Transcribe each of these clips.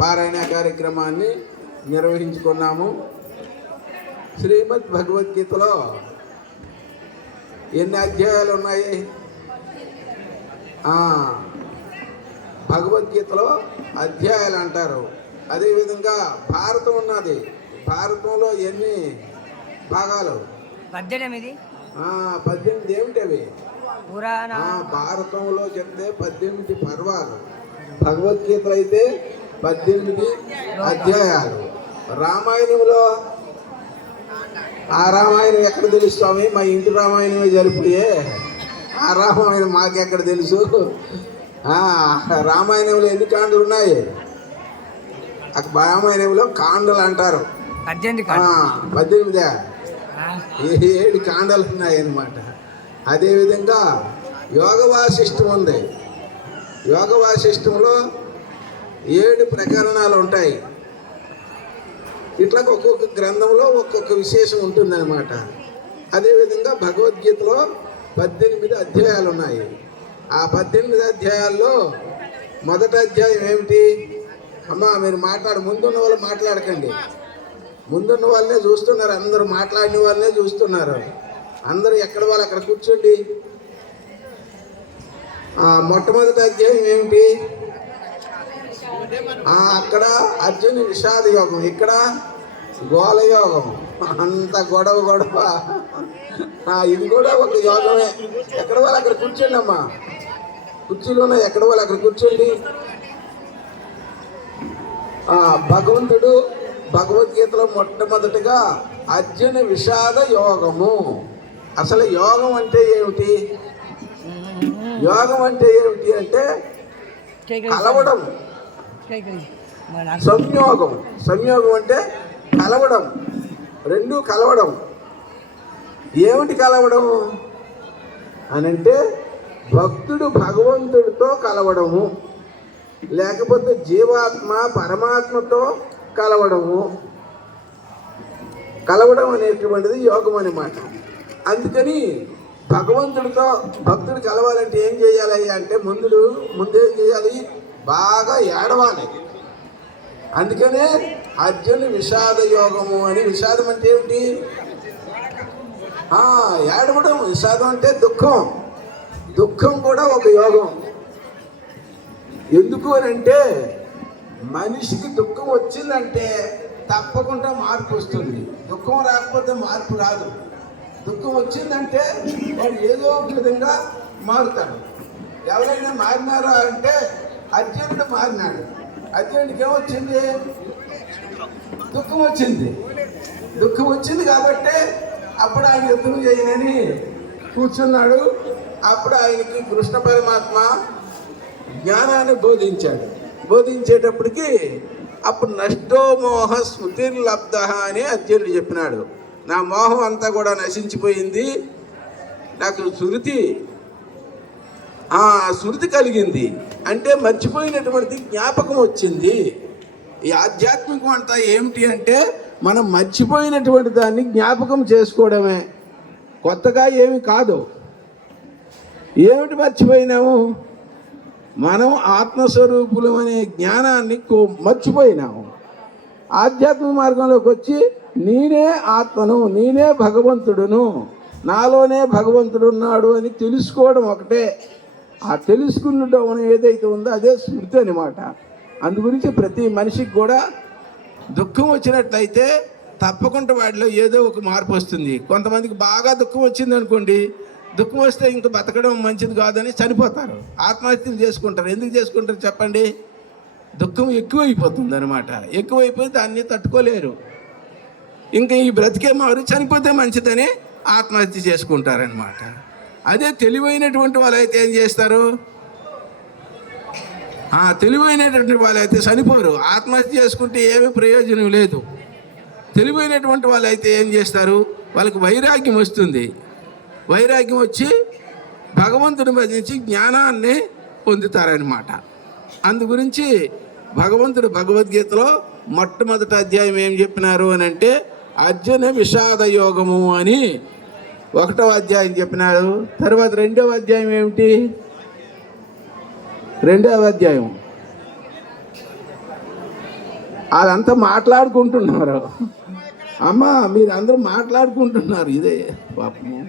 పారాయణ కార్యక్రమాన్ని నిర్వహించుకున్నాము. శ్రీమద్ భగవద్గీతలో ఎన్ని అధ్యాయాలు ఉన్నాయి? భగవద్గీతలో అధ్యాయాలు అంటారు. అదేవిధంగా భారతం ఉన్నది. భారతంలో ఎన్ని భాగాలు? పద్దెనిమిది. పద్దెనిమిది ఏమిటి అవి? భారతంలో చెప్తే పద్దెనిమిది పర్వాలు. భగవద్గీతలో అయితే పద్దెనిమిది అధ్యాయాలు. రామాయణంలో ఆ రామాయణం ఎక్కడ తెలుసు స్వామి? మా ఇంటి రామాయణమే జరిపియే ఆ రామాయణం మాకెక్కడ తెలుసు? రామాయణంలో ఎన్ని కాండలు ఉన్నాయి? రామాయణంలో కాండలు అంటారు. పద్దెనిమిది ఏడు కాండలు ఉన్నాయన్నమాట. అదేవిధంగా యోగ వాసిష్టం ఉంది. యోగ వాసిష్టంలో ఏడు ప్రకరణాలు ఉంటాయి. ఇట్లా ఒక్కొక్క గ్రంథంలో ఒక్కొక్క విశేషం ఉంటుందన్నమాట. అదేవిధంగా భగవద్గీతలో పద్దెనిమిది అధ్యాయాలు ఉన్నాయి ఆ పద్దెనిమిది అధ్యాయాల్లో మొదటి అధ్యాయం ఏమిటి? అమ్మా మీరు మాట్లాడు ముందున్న వాళ్ళు మాట్లాడకండి. ముందున్న వాళ్ళనే చూస్తున్నారు అందరూ మాట్లాడిన వాళ్ళనే చూస్తున్నారు. అందరూ ఎక్కడ వాళ్ళు? అక్కడ కూర్చోండి. మొట్టమొదటి అధ్యాయం ఏమిటి? అక్కడ అర్జున విషాద యోగం. ఇక్కడ గోల యోగం. అంత గొడవ గొడవ. ఇది కూడా ఒక యోగమే. ఎక్కడ వాళ్ళు అక్కడ కూర్చోండి అమ్మా. కుర్చీలో ఉన్నాయి. ఎక్కడ వాళ్ళు అక్కడ కూర్చోండి. ఆ, భగవంతుడు భగవద్గీతలో మొట్టమొదటిగా అర్జున విషాద యోగము. అసలు యోగం అంటే ఏమిటి? యోగం అంటే ఏమిటి అంటే కలవడం. సంయోగం. సంయోగం అంటే కలవడం. రెండు కలవడం. ఏమిటి కలవడం? అని అంటే భక్తుడు భగవంతుడితో కలవడము లేకపోతే జీవాత్మ పరమాత్మతో కలవడము. కలవడం అనేటువంటిది యోగం అన్నమాట. అందుకని భగవంతుడితో భక్తుడు కలవాలంటే ఏం చేయాలి అంటే ముందు ముందేం చేయాలి? బాగా ఏడవాలి. అందుకనే అర్జును విషాద యోగము అని విషాదం అంటే ఏమిటి? ఏడవడం. విషాదం అంటే దుఃఖం. దుఃఖం కూడా ఒక యోగం. ఎందుకు అని అంటే మనిషికి దుఃఖం వచ్చిందంటే తప్పకుండా మార్పు వస్తుంది. దుఃఖం రాకపోతే మార్పు రాదు. దుఃఖం వచ్చిందంటే వాడు ఏదో ఒక విధంగా మారుతాడు. ఎవరైనా మారినారా అంటే అర్జునుడు మారినాడు. అర్జునుడికి ఏమొచ్చింది? దుఃఖం వచ్చింది. దుఃఖం వచ్చింది కాబట్టి అప్పుడు ఆయన యుద్ధం చేయనని కూర్చున్నాడు. అప్పుడు ఆయనకి కృష్ణ పరమాత్మ జ్ఞానాన్ని బోధించాడు. బోధించేటప్పటికి అప్పుడు నష్టో మోహ స్మృతిర్లబ్ధ అని అర్జునుడు చెప్పినాడు. నా మోహం అంతా కూడా నశించిపోయింది. నాకు శృతి ఆ శృతి కలిగింది. అంటే మర్చిపోయినటువంటి జ్ఞాపకం వచ్చింది. ఈ ఆధ్యాత్మికం అంతా ఏమిటి అంటే మనం మర్చిపోయినటువంటి దాన్ని జ్ఞాపకం చేసుకోవడమే. కొత్తగా ఏమి కాదు. ఏమిటి మర్చిపోయినాము? మనం ఆత్మస్వరూపులం అనే జ్ఞానాన్ని కో- మర్చిపోయినాము. ఆధ్యాత్మిక మార్గంలోకి వచ్చి నేనే ఆత్మను నేనే భగవంతుడును నాలోనే భగవంతుడు ఉన్నాడు అని తెలుసుకోవడం ఒకటే. ఆ తెలుసుకున్నటం ఏదైతే ఉందో అదే స్మృతి అనమాట అందు గురించి ప్రతి మనిషికి కూడా దుఃఖం వచ్చినట్లయితే తప్పకుండా వాడిలో ఏదో ఒక మార్పు వస్తుంది. కొంతమందికి బాగా దుఃఖం వచ్చింది అనుకోండి దుఃఖం వస్తే ఇంక బతకడం మంచిది కాదని చనిపోతారు. ఆత్మహత్యలు చేసుకుంటారు. ఎందుకు చేసుకుంటారు చెప్పండి? దుఃఖం ఎక్కువైపోతుంది అనమాట ఎక్కువైపోయి దాన్ని తట్టుకోలేరు. ఇంకా ఈ బ్రతికే మారు చనిపోతే మంచిదని ఆత్మహత్య చేసుకుంటారనమాట అదే తెలివైనటువంటి వాళ్ళు అయితే ఏం చేస్తారు? ఆ తెలివైనటువంటి అయితే చనిపోరు. ఆత్మహత్య చేసుకుంటే ఏమీ ప్రయోజనం లేదు. తెలివైనటువంటి వాళ్ళు అయితే ఏం చేస్తారు? వాళ్ళకి వైరాగ్యం వస్తుంది. వైరాగ్యం వచ్చి భగవంతుని భజించి జ్ఞానాన్ని పొందుతారనమాట అందు గురించి భగవంతుడు భగవద్గీతలో మొట్టమొదటి అధ్యాయం ఏం చెప్పినారు అని అంటే అర్జున విషాద యోగము అని ఒకటో అధ్యాయం చెప్పినారు తర్వాత రెండవ అధ్యాయం ఏమిటి? రెండవ అధ్యాయం. అదంతా మాట్లాడుకుంటున్నారు. అమ్మ మీరు అందరూ మాట్లాడుకుంటున్నారు. ఇదే పాపము.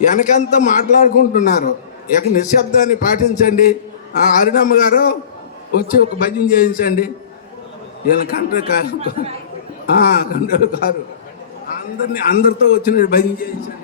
వెనకంతా మాట్లాడుకుంటున్నారు. ఇక నిశ్శబ్దాన్ని పాటించండి. అరుణమ్మ గారు వచ్చి ఒక భజన చేయించండి. వీళ్ళ కంట్రోల్ కారు. Control car. అందరిని అందరితో వచ్చిన భజన చేయించండి.